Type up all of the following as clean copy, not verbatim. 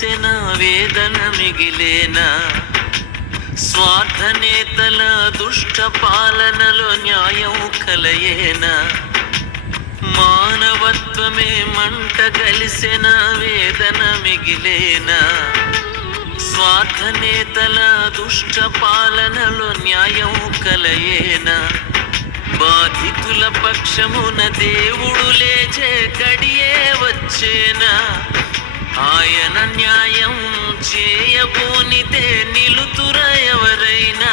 కలిసిన వేదన మిగిలేనా? స్వార్థ నేతల దుష్ట పాలనలో న్యాయం కలయేనా? మానవత్వమే మంట కలిసిన వేదన మిగిలేనా? స్వార్థ నేతల దుష్ట పాలనలో న్యాయం కలయేనా? బాధితుల పక్షమున దేవుడు లేచే గడియే వచ్చేనా? ఆయన న్యాయం చేయబోనితే నిలుతుర ఎవరైనా?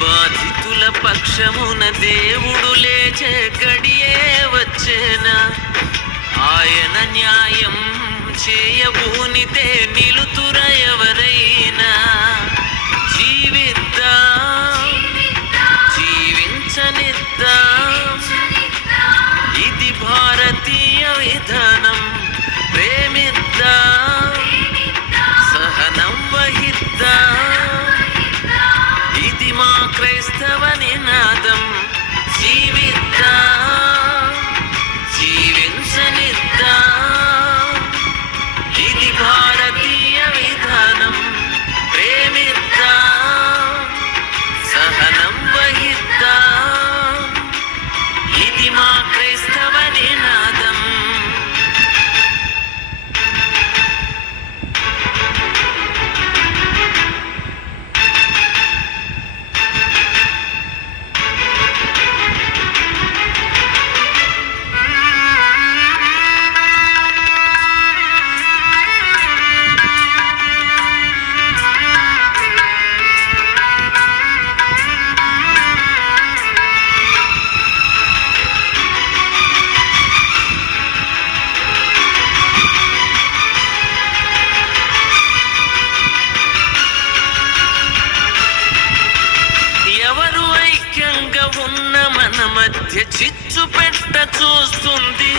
బాధితుల పక్షమున దేవుడు లేచే గడియే వచ్చేనా? ఆయన న్యాయం చేయబోనితే నిలుతుర ఎవరైనా? జీవిద్దాం, జీవించనిద్దాం, ఇది భారతీయ విధానం. ప్రేమిద్దాం, సహనం వహిద్దాం, ఇది మా క్రైస్తవ నినాదం. జీవిద్దాం, జీవించనిద్దాం, ఇది భారతీయ విధానం. ప్రేమిద్దాం, సహనం వహిద్దాం, ఇది మా క్రైస్తవ నినాదం. ఉన్న మన మధ్య చిచ్చు పెట్ట చూస్తుంది?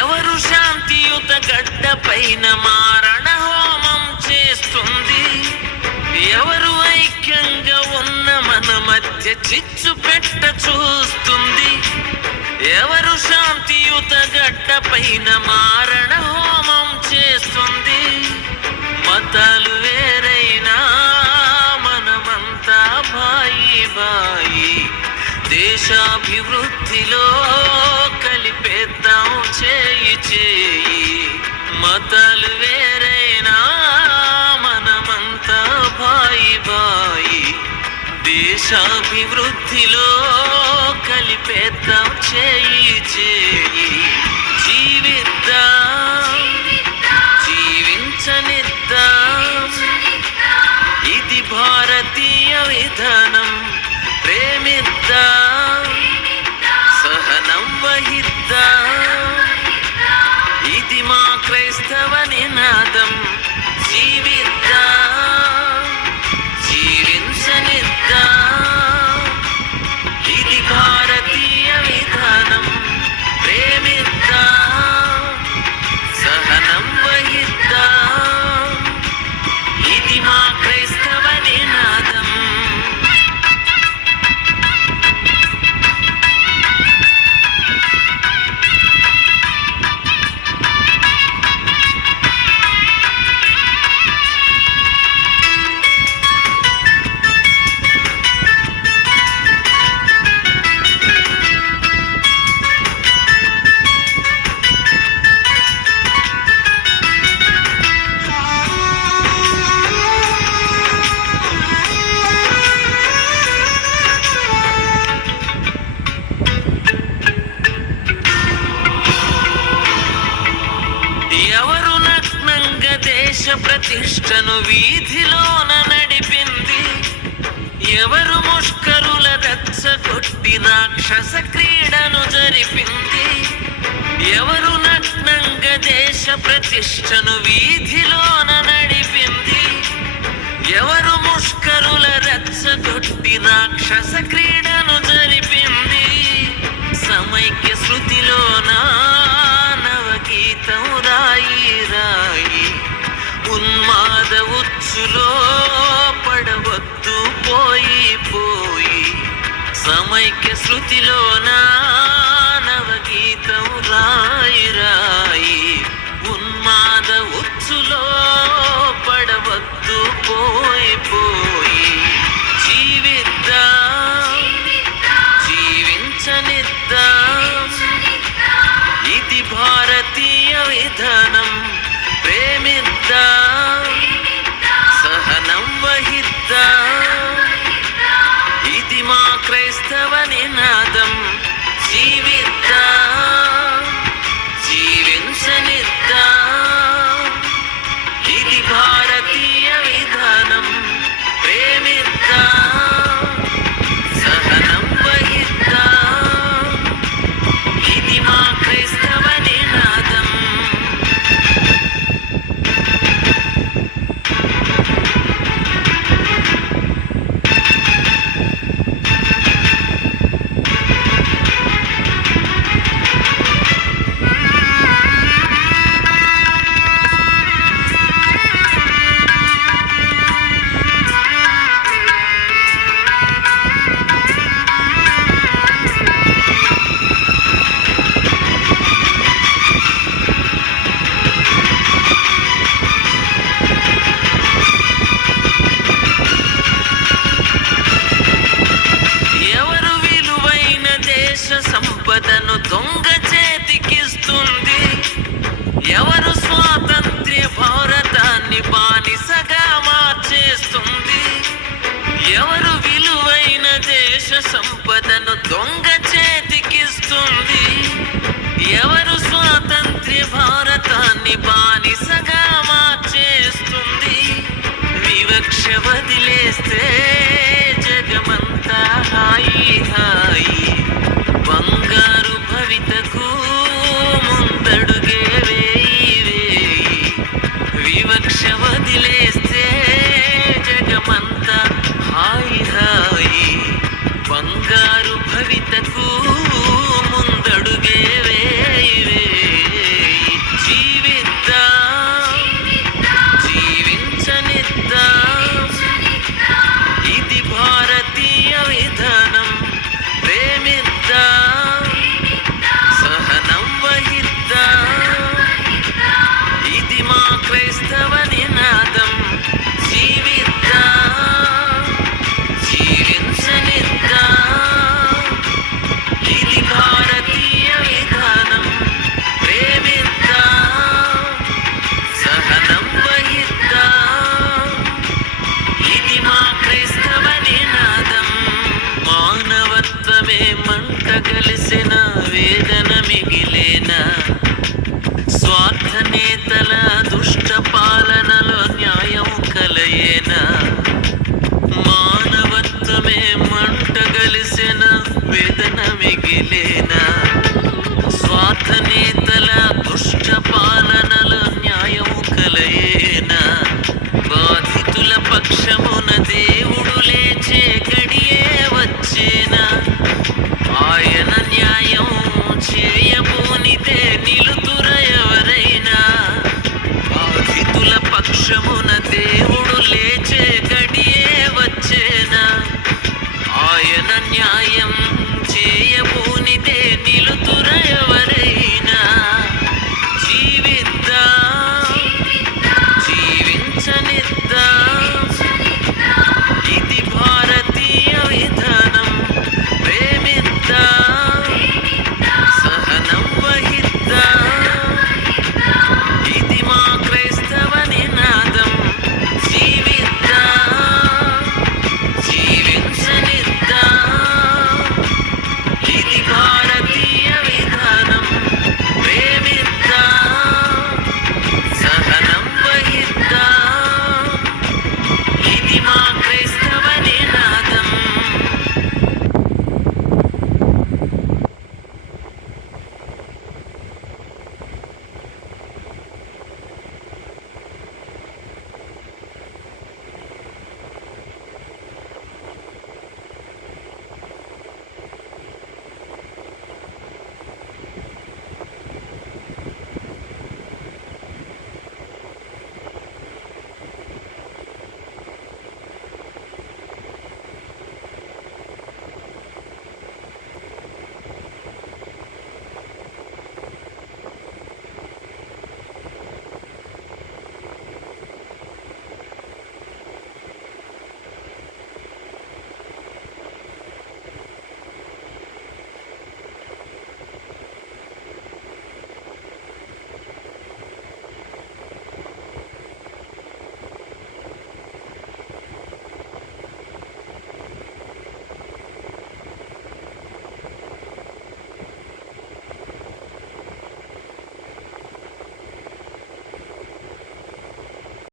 ఎవరు శాంతియుత గడ్డ పైన మారణ హోమం చేస్తుంది? ఎవరు ఐక్యంగా ఉన్న మన మధ్య చిచ్చు పెట్ట చూస్తుంది? ఎవరు శాంతియుత గడ్డ పైన మారణ హోమం చేస్తుంది? మతాలు వేరైనా మనమంతా భాయి భాయి, దేశాభివృద్ధిలో కలిపేద్దాం చేయి చేయి. మతాలు వేరైనా మనమంతా భాయి భాయి, దేశాభివృద్ధిలో కలిపేద్దాం చేయి చేయి. జీవిద్దాం, జీవించనిద్దాం, ఇది భారతీయ విధానం. ప్రేమిద్దాం, సహనం వహిద్దాం, ఇది మా క్రైస్తవ నినాదం. జీవిద్దాం, జీవించనిద్దాం, ఇది భారతీయ విధానం. ప్రేమిద్దాం, సహనం వహిద్దాం, ఇది మా క్రైస్తవ నినాదం. ఎవరు నగ్నంగా దేశ ప్రతిష్టను వీధిలోన నడిపింది? ఎవరు ముష్కరుల రెచ్చగొట్టి రాక్షస క్రీడను జరిపింది? ఎవరు నగ్నంగా దేశ ప్రతిష్టను వీధిలోన నడిపింది? ఎవరు ముష్కరుల రెచ్చగొట్టి రాక్షస క్రీడను జరిపింది? సమైక్య శృతిలోన నవగీతం రాయి రాయి, ఉన్మాద ఉచ్చులో పడవద్దు పోయి పోయి. సమైక్య శృతిలోన నవగీతం రాయి రాయి, ఉన్మాద ఉచ్చులో విధానం ప్రేమిద్దాం, సహనం వహిద్దాం. ఇది మా క్రైస్తవ నినాదం. జీవిద్దాం, జీవించనిద్దాం. ఇది భారతీయ విధానం ప్రేమిద్దాం, సహనం వహిద్దాం. ఇది మా క్రైస్తవ నినాదం. ఎవరు విలువైన దేశ సంపదను దొంగ చేతికిస్తుంది? ఎవరు స్వాతంత్ర్య భారతాన్ని బానిసగా మార్చేస్తుంది? ఎవరు విలువైన దేశ సంపదను దొంగ చేతికిస్తుంది? ఎవరు స్వాతంత్ర్య భారతాన్ని బానిసగా మార్చేస్తుంది? వివక్ష వదిలేస్తే జగమంతా హాయి హాయి, బంగారు భవితకు ముందడుగే వేయి వేయి. వివక్ష వదిలేస్తే జగమంతా హాయి హాయి, బంగారు భవితకు ముందడుగే వేయి వేయి. జీవిద్దాం, జీవించనిద్దాం. ఇది భారతీయ విధానం ప్రేమిద్దాం, సహనం వహిద్దాం. ఇది మా క్రైస్తవ నినాదం. జీవిద్దాం, జీవించనిద్దాం. ఇది భారతీయ విధానం ప్రేమిద్దాం, సహనం వహిద్దాం. ఇది మా క్రైస్తవ నినాదం. మానవత్వమే మంట కలిసిన వేదన మిగిలేనా? స్వార్థ నేతల దుష్ట పాలనలో న్యాయం కలయేనా? మానవత్వమే మంట కలిసిన వేదన